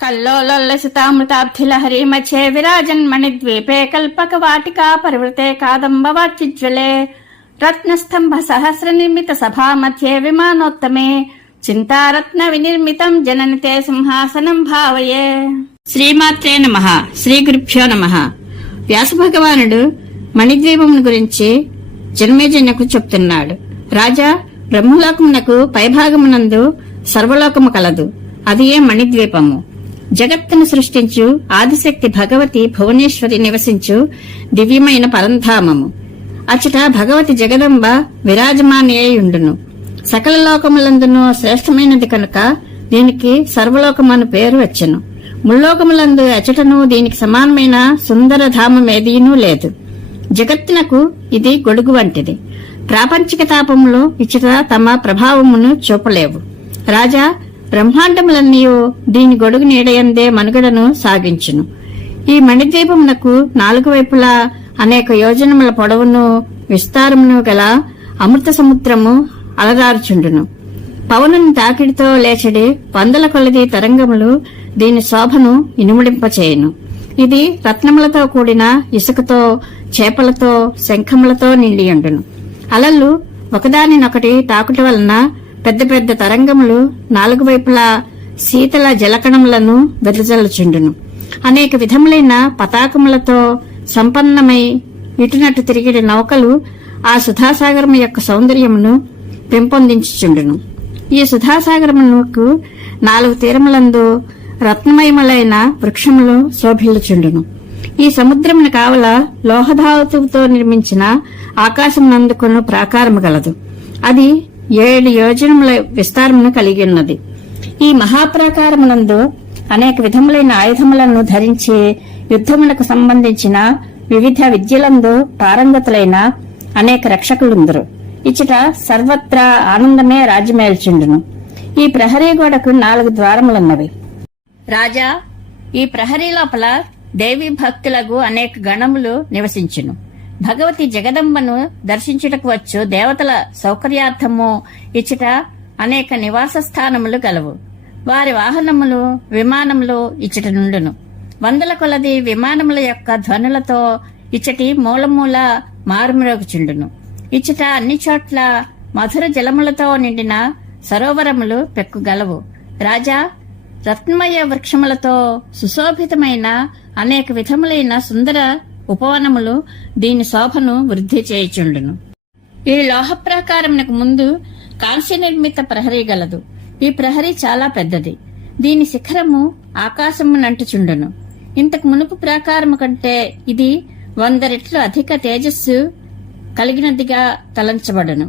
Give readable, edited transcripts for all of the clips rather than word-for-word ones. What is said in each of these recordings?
కల్లోలసితామృతాబ్ధిలహరి మధ్యే విరాజన్మణిద్వీపే కల్పక వాటికా పరివృతే కాదంబవాచ్యుజ్వలే రత్నస్తంభ సహస్ర నిర్మిత సభా మధ్యే విమానోత్తమే చింతారత్న వినిర్మితం జననితే సింహాసనం భావయే. శ్రీమాత్రే నమః. శ్రీ గురుభ్యో నమః. వ్యాస భగవానుడు మణిద్వీపమును గురించి జన్మేజన్యకు చెప్తున్నాడు. రాజా, బ్రహ్మలోకమునకు పైభాగమునందు సర్వలోకము కలదు. అది ఏ మణిద్వీపము. జగత్తును సృష్టించు ఆదిశక్తి భగవతి భువనేశ్వరి నివసించు దివ్యమైన పరంధామము. అచట భగవతి జగదంబ విరాజమానయుండును. సకల లోకములందును శ్రేష్టమైనది కనుక దీనికి సర్వలోకమను పేరు వచ్చెను. ముల్లోకములందు అచటను దీనికి సమానమైన సుందర ధామమేదీనూ లేదు. జగత్తునకు ఇది గొడుగు వంటిది. ప్రాపంచిక తాపములు ఇచ్చట తమ ప్రభావమును చూపలేవు. రాజా, బ్రహ్మాండములన్నీ దీని గొడుగు నీడయందే మనుగడను సాగించును. ఈ మణిద్వీపమునకు 4 వైపులా అనేక యోజనముల పొడవును విస్తారమును గల అమృత సముద్రము అలరారుచుండును. పవనుని తాకిడితో లేచడి 100 కొలది తరంగములు దీని శోభను ఇనుముడింపచేయును. ఇది రత్నములతో కూడిన ఇసుకతో, చేపలతో, శంఖములతో నిండియుండును. అలలు ఒకదానినొకటి తాకుట వలన పెద్ద పెద్ద తరంగములు 4 వైపులా శీతల జలకణములను వెదజల్లుచుండును. అనేక విధములైన పతాకములతో సంపన్నమై ఇటునట్టు తిరిగిన నౌకలు ఆ సుధాసాగరము యొక్క సౌందర్యమును పెంపొందించుచుండును. ఈ సుధాసాగరమునకు 4 తీరములందు రత్నమయములైన వృక్షములు శోభిల్లుచుండును. ఈ సముద్రమును కావల లోహధాతువుతో నిర్మించిన ఆకాశమునందుకును ప్రాకారము గలదు. అది 7 యోజనముల విస్తారమును కలిగి ఉన్నది. ఈ మహాప్రాకారమునందు అనేక విధములైన ఆయుధములను ధరించి యుద్ధములకు సంబంధించిన వివిధ విద్యలందు పారంగతులైన అనేక రక్షకులుందరు. ఇచ్చట సర్వత్రా ఆనందమే రాజ్యమేల్చుండును. ఈ ప్రహరీ గోడకు 4 ద్వారములున్నవి. రాజా, ఈ ప్రహరీ లోపల దేవీ భక్తులకు అనేక గణములు నివసించును. భగవతి జగదంబను దర్శించుటకు వచ్చు దేవతల సౌకర్యార్థము ఇచ్చట అనేక నివాస స్థానములు గలవు. వారి వాహనములు, విమానములు ఇచ్చట నుండును. 100 కొలది విమానముల యొక్క ధ్వనులతో ఇచ్చటి మూలమూల మారుమ్రోగుచుండును. ఇచ్చట అన్ని చోట్ల మధుర జలములతో నిండిన సరోవరములు పెక్కుగలవు. రాజా, రత్నమయ వృక్షములతో సుశోభితమైన అనేక విధములైన సుందర ఉపవనములు దీని శోభను వృద్ధి చేయుచుండును. ఈ లోహ ప్రాకారమునకు ముందు కాంస్య నిర్మిత ప్రహరీ గలదు. ఈ ప్రహరీ చాలా పెద్దది. దీని శిఖరము ఆకాశమునంటుచుండును. ఇంతకు మునుపు ప్రాకారము కంటే ఇది 100 రెట్లు అధిక తేజస్సు కలిగినదిగా తలంచబడును.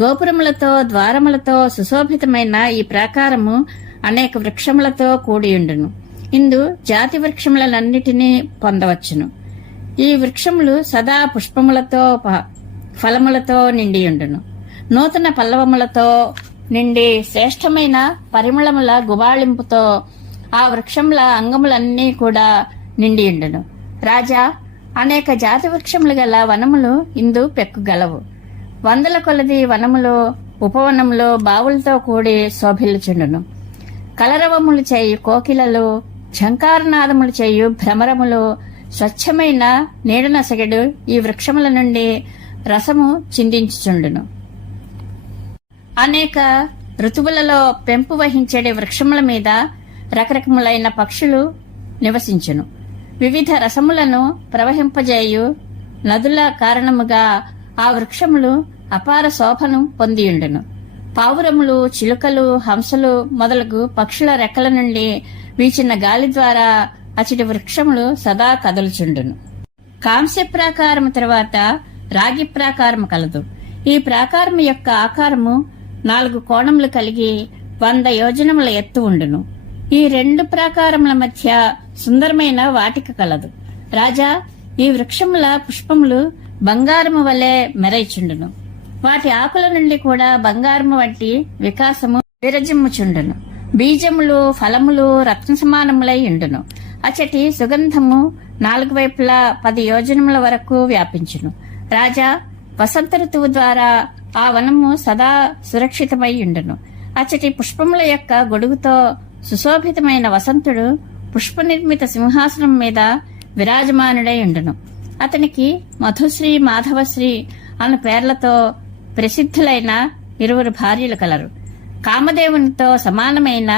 గోపురములతో, ద్వారములతో సుశోభితమైన ఈ ప్రాకారము అనేక వృక్షములతో కూడియుండును. ఇందు జాతి వృక్షములన్నిటినీ పొందవచ్చును. ఈ వృక్షములు సదా పుష్పములతో, ఫలములతో నిండియుండును. నూతన పల్లవములతో నిండి శ్రేష్టమైన పరిమళముల గుబాళింపుతో ఆ వృక్షముల అంగములన్నీ కూడా నిండియుండును. రాజా, అనేక జాతి వృక్షములు గల వనములు ఇందు పెక్కుగలవు. 100 కొలది వనములు, ఉపవనములు బావులతో కూడి శోభిల్లుచుండును. కలరవములు చేయు కోకిలలు, ఝంకారనాదములు చేయు భ్రమరములు, స్వచ్ఛమైన నీడనసగడు ఈ వృక్షముల నుండి రసము చిందించుచుండును. అనేక ఋతువులలో పెంపు వహించే వృక్షముల మీద రకరకములైన పక్షులు నివసించును. వివిధ రసములను ప్రవహింపజేయు నదుల కారణముగా ఆ వృక్షములు అపార శోభను పొందియుండును. పావురములు, చిలుకలు, హంసలు మొదలగు పక్షుల రెక్కల నుండి వీచిన గాలి ద్వారా అచటి వృక్షములు సదా కదలుచుండును. కాంస్య ప్రాకారము తర్వాత రాగి ప్రాకారము కలదు. ఈ ప్రాకారము యొక్క ఆకారము 4 కోణములు కలిగి 100 యోజనముల ఎత్తు ఉండును. ఈ 2 ప్రాకారముల మధ్య సుందరమైన వాటిక కలదు. రాజా, ఈ వృక్షముల పుష్పములు బంగారము వలె మెరైచుండును. వాటి ఆకుల నుండి కూడా బంగారము వంటి వికాసము విరజిమ్ముచుండును. బీజములు, ఫలములు రత్న సమానములై ఉండును. అచటి సుగంధము 4 వైపులా 10 యోజనముల వరకు వ్యాపించును. రాజా, వసంత ఋతువు ద్వారా ఆ వనము సదా సురక్షితమై ఉండును. అచ్చటి పుష్పముల యొక్క గొడుగుతో సుశోభితమైన వసంతుడు పుష్పనిర్మిత సింహాసనం మీద విరాజమానుడై ఉండును. అతనికి మధుశ్రీ, మాధవశ్రీ అను పేర్లతో ప్రసిద్ధులైన 2 భార్యలు కలరు. కామదేవునితో సమానమైన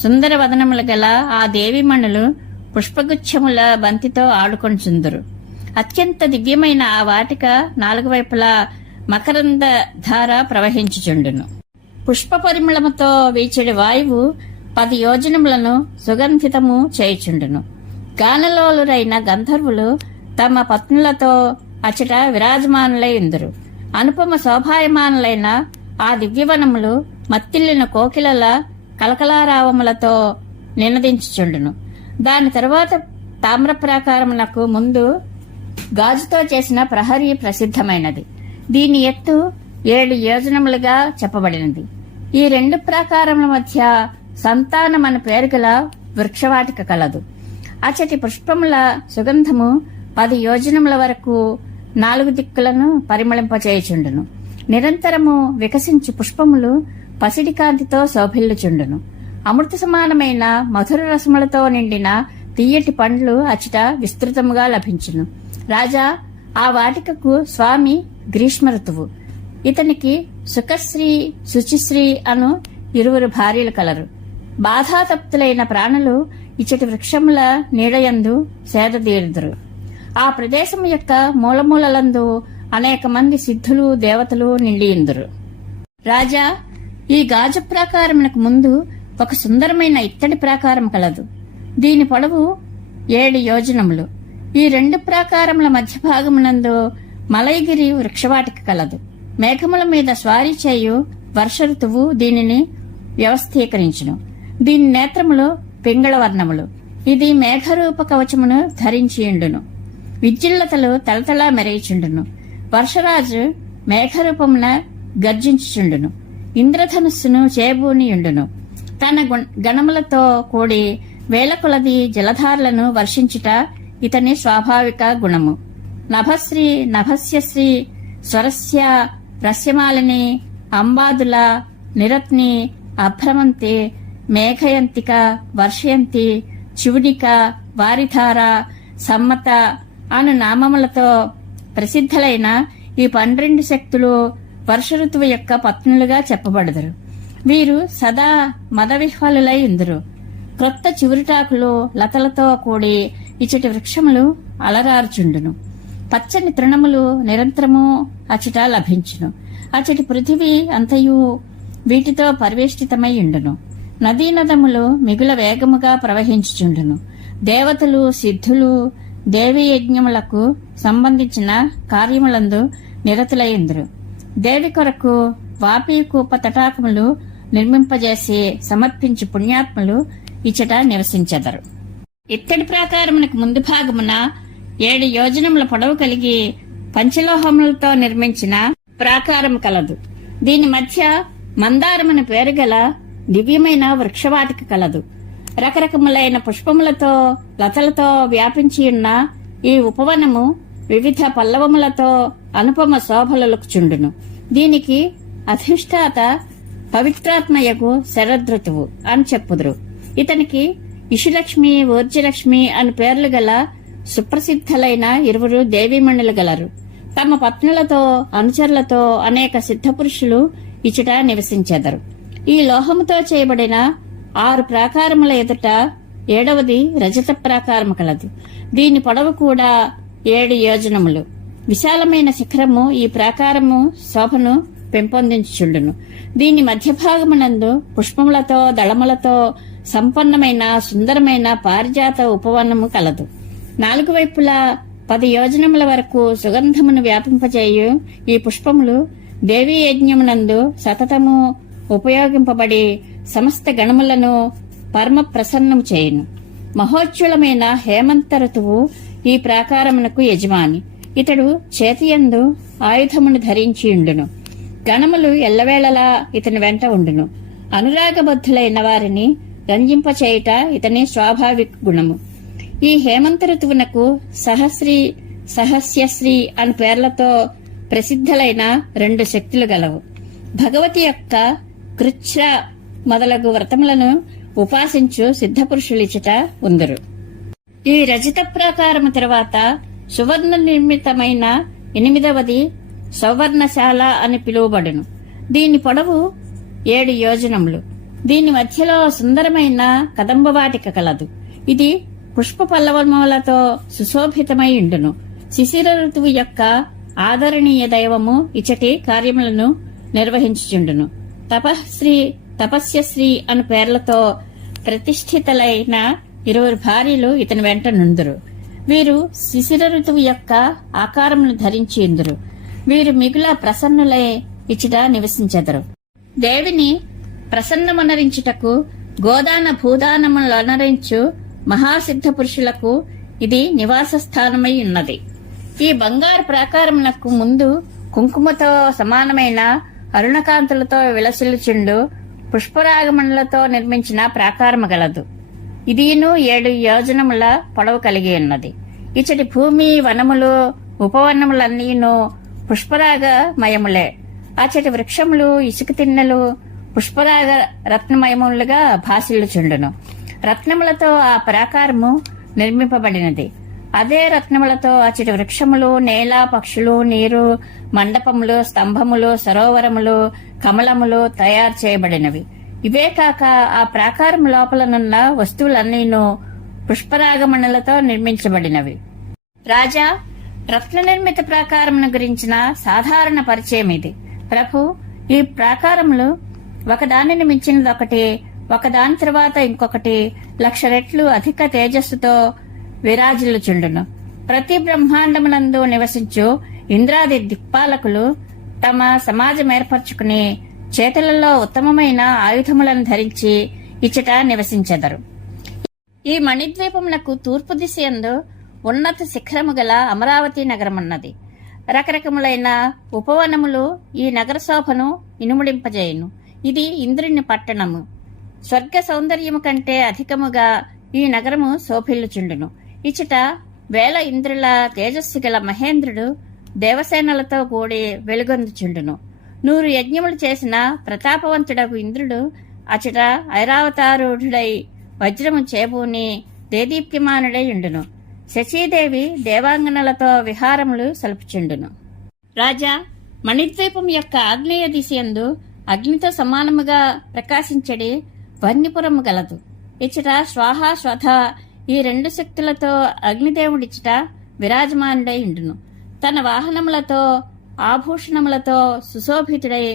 సుందర వదనములు గల ఆ దేవీమణులు పుష్పగుచ్ఛముల బంతితో ఆడుకొంచుందురు. అత్యంత దివ్యమైన ఆ వాటిక 4 వైపులా మకరంద ధార ప్రవహించుచుండును. పుష్ప పరిమళముతో వీచెడి వాయువు 10 యోజనములను సుగంధితము చేయుచుండును. గానలోలురైన గంధర్వులు తమ పత్నులతో అచట విరాజమానులై ఉందురు. అనుపమ శోభాయమానులైన ఆ దివ్యవనములు మత్తిల్లిన కోకిలల కలకలారావములతో నినదించుచుండును. దాని తరువాత తామ్ర ప్రాకారమునకు ముందు గాజుతో చేసిన ప్రహరీ ప్రసిద్ధమైనది. దీని ఎత్తు 7 యోజనములుగా చెప్పబడినది. ఈ 2 ప్రాకారముల మధ్య సంతానమని పేరు గల వృక్షవాటిక కలదు. అచటి పుష్పముల సుగంధము 10 యోజనముల వరకు 4 దిక్కులను పరిమళింపచేయుచుండును. నిరంతరము వికసించు పుష్పములు పసిడి కాంతితో శోభిల్లుచుండును. అమృత సమానమైన మధుర రసములతో నిండిన తీయటి పండ్లు అచట విస్తృతముగా లభించును. రాజా, ఆ వాటికకు స్వామి గ్రీష్మ ఋతువు. ఇతనికి సుఖశ్రీ, శుచిశ్రీ అను 2 భార్యలు కలరు. బాధాతప్తులైన ప్రాణులు ఇచ్చటి వృక్షముల నీడయందు సేదదీరుదురు. ఆ ప్రదేశము యొక్క మూలమూలలందు అనేక మంది సిద్ధులు, దేవతలు నిండియుందురు. రాజా, ఈ గాజు ప్రాకారమునకు ముందు ఒక సుందరమైన ఇత్తడి ప్రాకారం కలదు. దీని పొడవు 7 యోజనములు. ఈ 2 ప్రాకారముల మధ్య భాగమునందు మలయగిరి వృక్షవాటిక కలదు. మేఘముల మీద స్వారీ చేయు వర్ష ఋతువు దీనిని వ్యవస్థీకరించును. దీని నేత్రములు పింగళ వర్ణములు. ఇది మేఘరూప కవచమును ధరించియుండును. విద్యుల్లతలు తలతలా మెరయిచుండును. వర్షరాజు మేఘరూపమున గర్జించుచుండును. ఇంద్రధనుస్సును చేబూనియుండును. తన గణములతో కూడి వేల కొలది జలధారలను వర్షించుట ఇతని స్వాభావిక గుణము. నభశ్రీ, నభస్యశ్రీ, స్వరస్య, రస్యమాలిని, అంబాదుల, నిరత్ని, అభ్రమంతి, మేఘయంతిక, వర్షయంతి, చివునిక, వారిధార, సమ్మత అను నామములతో ప్రసిద్ధులైన ఈ 12 శక్తులు వర్ష ఋతువు యొక్క పత్నులుగా చెప్పబడుదురు. వీరు సదా మదవిహ్వలులై ఉందురు. క్రొత్త చివురిటాకులు లతలతో కూడి ఇచ్చటి వృక్షములు అలరారుచుండును. పచ్చని తృణములు నిరంతరము అచట లభించును. అచటి పృథివీ అంతయు వీటితో పరివేష్టితమై ఉండును. నదీనదములు మిగుల వేగముగా ప్రవహించుచుండును. దేవతలు, సిద్ధులు దేవీ యజ్ఞములకు సంబంధించిన కార్యములందు నిరతులైందురు. దేవి కొరకు వాపీకూప తటాకములు నిర్మింపజేసి సమర్పించి పుణ్యాత్ములు ఇచ్చట నివసించెదరు. ఇత్తడి ప్రాకారమునకు ముందు భాగమున 7 యోజనముల పొడవు కలిగి పంచలోహములతో నిర్మించిన ప్రాకారం కలదు. దీని మధ్య మందారమని పేరు గల దివ్యమైన వృక్షవాటిక కలదు. రకరకములైన పుష్పములతో లతలతో వ్యాపించియున్న ఈ ఉపవనము వివిధ పల్లవములతో అనుపమ శోభలొలుకుచుండును. దీనికి అధిష్టాత పవిత్రాత్మయకు శరదృతువు అని చెప్పుదురు. ఇతనికి ఇషులక్ష్మి, ఊర్జలక్ష్మి అని పేర్లు గల సుప్రసిద్ధులైన 2 దేవీమణులు గలరు. తమ పత్నులతో అనుచరులతో అనేక సిద్ధపురుషులు ఇచ్చట నివసించెదరు. ఈ లోహముతో చేయబడిన 6 ప్రాకారముల ఎదుట 7వది రజత ప్రాకారము కలదు. దీని పొడవు కూడా 7 యోజనములు. విశాలమైన శిఖరము ఈ ప్రాకారము శోభను పెంపొందించుచుండును. దీని మధ్య భాగమునందు పుష్పములతో దళములతో సంపన్నమైన సుందరమైన పారిజాత ఉపవనము కలదు. 4 వైపులా 10 యోజనముల వరకు సుగంధమును వ్యాపింపజేయు ఈ పుష్పములు దేవీ యజ్ఞమునందు సతతము ఉపయోగింపబడి సమస్త గణములను పరమ ప్రసన్నము చేయును. మహోజ్వలమైన హేమంత ఋతువు ఈ ప్రాకారమునకు యజమాని. ఇతడు చేతియందు ఆయుధమును ధరించియుండును. గణములు ఎల్లవేళలా ఇతని వెంట ఉండును. అనురాగబద్ధులైన వారిని రంజింపచేయుట ఇతని స్వాభావిక గుణము. ఈ హేమంత ఋతువునకు సహశ్రీ, సహస్యశ్రీ అని పేర్లతో ప్రసిద్ధులైన 2 శక్తులు గలవు. భగవతి యొక్క కృచ్ఛ్ర మొదలగు వ్రతములను ఉపాసించు సిద్ధపురుషులిచట ఉందరు. ఈ రజత ప్రాకారము తర్వాత సువర్ణ నిర్మితమైన 8వది సౌవర్ణశాల అని పిలువబడును. దీని పొడవు 7 యోజనములు. దీని మధ్యలో సుందరమైన కదంబవాటిక కలదు. ఇది పుష్ప పల్లవములతో సుశోభితమై ఉండును. శిశిర ఋతువు యొక్క ఆదరణీయ దైవము ఇచటి కార్యములను నిర్వహించుచుండును. తపస్యశ్రీ అను పేర్లతో ప్రతిష్ఠితులైన 20 భార్యలు ఇతని వెంట నుందురు. వీరు శిశిర ఋతువు యొక్క ఆకారమును ధరించి ఉందురు. వీరు మిగుల ప్రసన్నులై ఇచ్చట నివసించెదరు. దేవిని ప్రసన్నమనరించుటకు గోదాన భూదానములనరించు మహాసిద్ధ పురుషులకు ఇది నివాస స్థానమై ఉన్నది. ఈ బంగారు ప్రాకారమునకు ముందు కుంకుమతో సమానమైన అరుణకాంతులతో విలసిల్లుచుండు పుష్పరాగమణులతో నిర్మించిన ప్రాకారము గలదు. ఇదిను 7 యోజనముల పొడవు కలిగి ఉన్నది. ఇచ్చటి భూమి వనములు ఉపవనములన్నీను పుష్పరాగమయములే. అచ్చటి వృక్షములు ఇసుక తిన్నెలు పుష్పరాగ రత్నమయములుగా భాసిల్లుచుండును. రత్నములతో ఆ ప్రాకారము నిర్మింపబడినది. అదే రత్నములతో అచ్చటి వృక్షములు, నేల, పక్షులు, నీరు, మండపములు, స్తంభములు, సరోవరములు, కమలములు తయారు చేయబడినవి. ఇవే కాక ఆ ప్రాకారం లోపలనున్న వస్తువులన్నీను పుష్పరాగమణులతో నిర్మించబడినవి. రాజా, రత్న నిర్మిత ప్రాకారమును గురించిన సాధారణ పరిచయం ఇది. ప్రభు, ఈ ప్రాకారములు ఒకదానిని మించినదొకటి, ఒకదాని తర్వాత ఇంకొకటి 1,00,000 రెట్లు అధిక తేజస్సుతో విరాజిల్లుచుండును. ప్రతి బ్రహ్మాండమునందు నివసించు ఇంద్రాది దిక్పాలకులు తమ సమాజం ఏర్పరచుకుని చేతులలో ఉత్తమమైన ఆయుధములను ధరించి ఇచ్చట నివసించెదరు. ఈ మణిద్వీపమునకు తూర్పు దిశయందు ఉన్నత శిఖరము గల అమరావతి నగరమున్నది. రకరకములైన ఉపవనములు ఈ నగర శోభను ఇనుముడింపజేయును. ఇది ఇంద్రుని పట్టణము. స్వర్గ సౌందర్యము కంటే అధికముగా ఈ నగరము శోభిల్లుచుండును. ఇచ్చట 1000 ఇంద్రుల తేజస్సు గల మహేంద్రుడు దేవసేనలతో కూడి వెలుగొందుచుండును. 100 యజ్ఞములు చేసిన ప్రతాపవంతుడగు ఇంద్రుడు అచట ఐరావతారూఢుడై వజ్రము చేబూని దేదీప్యమానుడై ఉండును. శచీదేవి దేవాంగనలతో విహారములు సలుపుచుండును. రాజా, మణిద్వీపం యొక్క ఆగ్నేయ దిశయందు అగ్నితో సమానముగా ప్రకాశించడి వర్ణిపురము గలదు. ఇచ్చట శ్వాహ స్వధ ఈ 2 శక్తులతో అగ్నిదేవుడిచ్చట విరాజమానుడై ఉండును. తన వాహనములతో ఆభూషణములతో సుశోభితుడై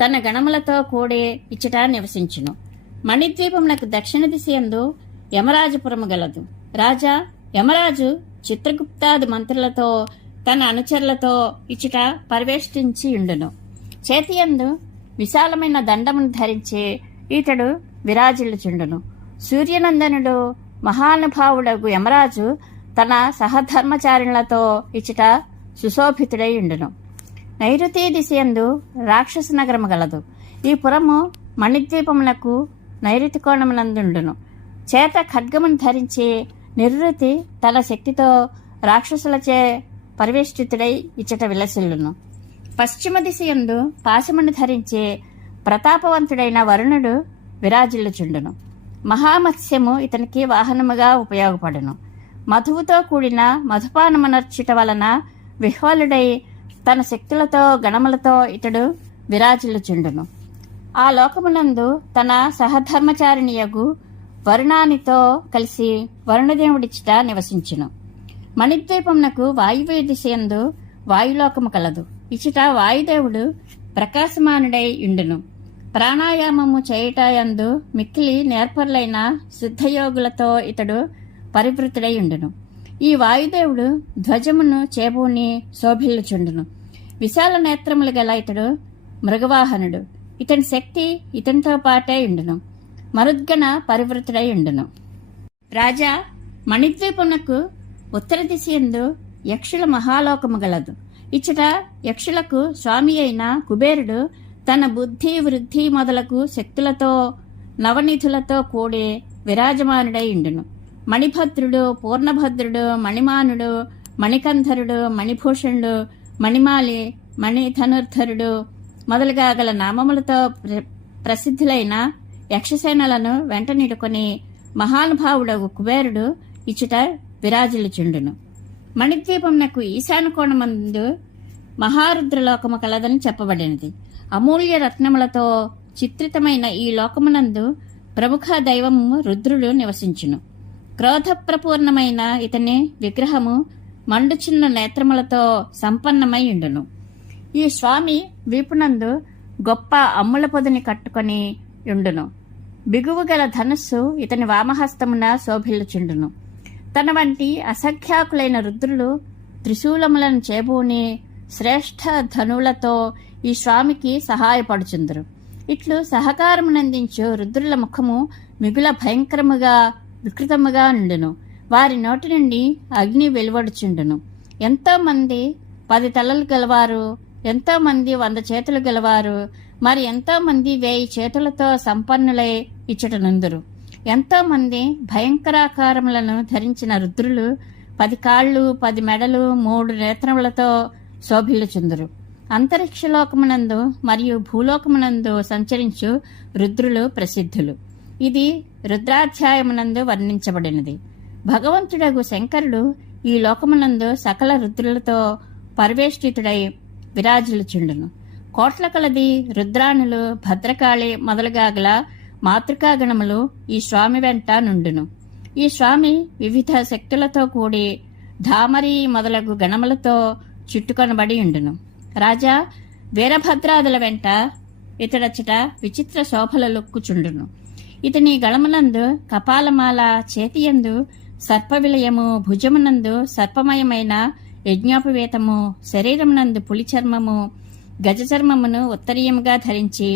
తన గణములతో కూడి ఇచ్చట నివసించును. మణిద్వీపమునకు దక్షిణ దిశయందు యమరాజపురము గలదు. రాజా, యమరాజు చిత్రగుప్తాది మంత్రులతో తన అనుచరులతో ఇచ్చట పరివేష్టించి ఉండును. చేతియందు విశాలమైన దండమును ధరించి ఇతడు విరాజిల్లుచుండును. సూర్యనందనుడు మహానుభావుడగు యమరాజు తన సహధర్మచారిణులతో ఇచ్చట సుశోభితుడై ఉండును. నైరుతి దిశయందు రాక్షస నగరము గలదు. ఈ పురము మణిద్వీపములకు నైరుతి కోణమునందుండును. చేత ఖడ్గమును ధరించి నివృత్తి తన శక్తితో రాక్షసులచే పరివేష్టితుడై ఇచ్చట విలసిల్లును. పశ్చిమ దిశయందు పాశమును ధరించి ప్రతాపవంతుడైన వరుణుడు విరాజిల్లుచుండును. మహామత్స్యము ఇతనికి వాహనముగా ఉపయోగపడును. మధువుతో కూడిన మధుపానమనర్చుట వలన విహ్వలుడై తన శక్తులతో గణములతో ఇతడు విరాజిల్లుచుండును. ఆ లోకమునందు తన సహధర్మచారిణియగు వరుణానితో కలిసి వరుణదేవుడిచ్చట నివసించును. మణిద్వీపమునకు వాయువ్య దిశయందు వాయులోకము కలదు. ఇచ్చట వాయుదేవుడు ప్రకాశమానుడై ఉండును. ప్రాణాయామము చేయుటయందు మిక్కిలి నేర్పరులైన సిద్ధయోగులతో ఇతడు పరివృతుడై ఉండును. ఈ వాయుదేవుడు ధ్వజమును చేబూని శోభిల్లుచుండును. విశాల నేత్రములు గల ఇతడు మృగవాహనుడు. ఇతని శక్తి ఇతనితో పాటే ఉండును. మరుద్గణ పరివృతుడై ఉండును. రాజా, మణిద్వీపమునకు ఉత్తర దిశయందు యక్షుల మహాలోకము గలదు. ఇచ్చట యక్షులకు స్వామి అయిన కుబేరుడు తన బుద్ధి వృద్ధి మొదలగు శక్తులతో నవనిధులతో కూడి విరాజమానుడై ఉండును. మణిభద్రుడు, పూర్ణభద్రుడు, మణిమానుడు, మణికంధరుడు, మణిభూషణుడు, మణిమాలి, మణిధనుర్ధరుడు మొదలుగా గల నామములతో ప్రసిద్ధులైన యక్షసేనలను వెంట నిడుకొని మహానుభావుడగు కుబేరుడు ఇచ్చట విరాజిల్లుచుండును. మణిద్వీపమునకు ఈశాన కోణమందు మహారుద్రలోకము కలదని చెప్పబడినది. అమూల్య రత్నములతో చిత్రితమైన ఈ లోకమునందు ప్రముఖ దైవము రుద్రుడు నివసించును. క్రోధప్రపూర్ణమైన ఇతని విగ్రహము మండుచున్న నేత్రములతో సంపన్నమై ఉండును. ఈ స్వామి వీపునందు గొప్ప అమ్ముల పొదిని కట్టుకొని ఉండును. బిగువు గల ధనుస్సు ఇతని వామహస్తమున శోభిల్లుచుండును. తన వంటి అసంఖ్యాకులైన రుద్రులు త్రిశూలములను చేబూని శ్రేష్ఠ ధనులతో ఈ స్వామికి సహాయపడుచుందరు. ఇట్లు సహకారమునందించు రుద్రుల ముఖము మిగుల భయంకరముగా వికృతముగా నుండును. వారి నోటి నుండి అగ్ని వెలువడుచుండును. ఎంతో మంది 10 తలలు గలవారు, ఎంతో మంది 100 చేతులు గలవారు, మరి ఎంతో మంది 1000 చేతులతో సంపన్నులై ఇచ్చటనుందురు. ఎంతో మంది భయంకరాకారములను ధరించిన రుద్రులు 10 కాళ్ళు, 10 మెడలు, 3 నేత్రములతో శోభిల్లుచుందురు. అంతరిక్షలోకమునందు మరియు భూలోకమునందు సంచరించు రుద్రులు ప్రసిద్ధులు. ఇది రుద్రాధ్యాయమునందు వర్ణించబడినది. భగవంతుడగు శంకరుడు ఈ లోకమునందు సకల రుద్రులతో పరివేష్టితుడై విరాజిల్లుచుండును. కోట్ల కొలది రుద్రాణులు, భద్రకాళి మొదలుగా గల మాతృకాగణములు ఈ స్వామి వెంట నుండును. ఈ స్వామి వివిధ శక్తులతో కూడి ధామరి మొదలగు గణములతో చుట్టుకొనబడి ఉండును. రాజా వీరభద్రాదుల వెంట ఇతడచ్చట విచిత్ర శోభలొక్కుచుండును. ఇతని గళమునందు కపాలమాల, చేతియందు సర్పవిలయము, భుజమునందు సర్పమయమైన యజ్ఞోపవేతము, శరీరమునందు పులి చర్మము, గజచర్మమును ఉత్తరీయముగా ధరించి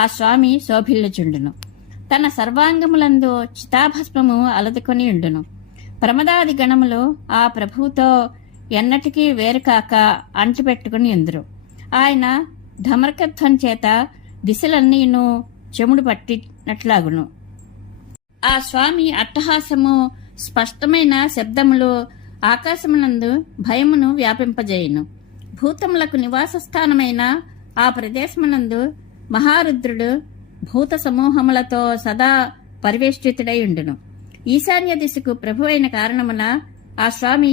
ఆ స్వామి శోభిల్లుచుండును. తన సర్వాంగములందు చితాభస్మము అలదుకొని ఉండును. ప్రమదాది గణములు ఆ ప్రభువుతో ఎన్నటికీ వేరుకాక అంటిపెట్టుకుని ఉందురు. ఆయన ధమరకధ్వని చేత దిశలన్నీను చెముడు పట్టినట్లాగును. ఆ స్వామి అట్టహాసము, స్పష్టమైన శబ్దములు ఆకాశమునందు భయమును వ్యాపింపజేయును. భూతములకు నివాస స్థానమైన ఆ ప్రదేశమునందు మహారుద్రుడు భూత సమూహములతో సదా పరివేష్టితుడై ఉండును. ఈశాన్య దిశకు ప్రభు అయిన కారణమున ఆ స్వామి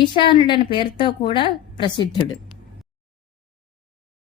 ఈశానుడని పేరుతో కూడా ప్రసిద్ధుడు.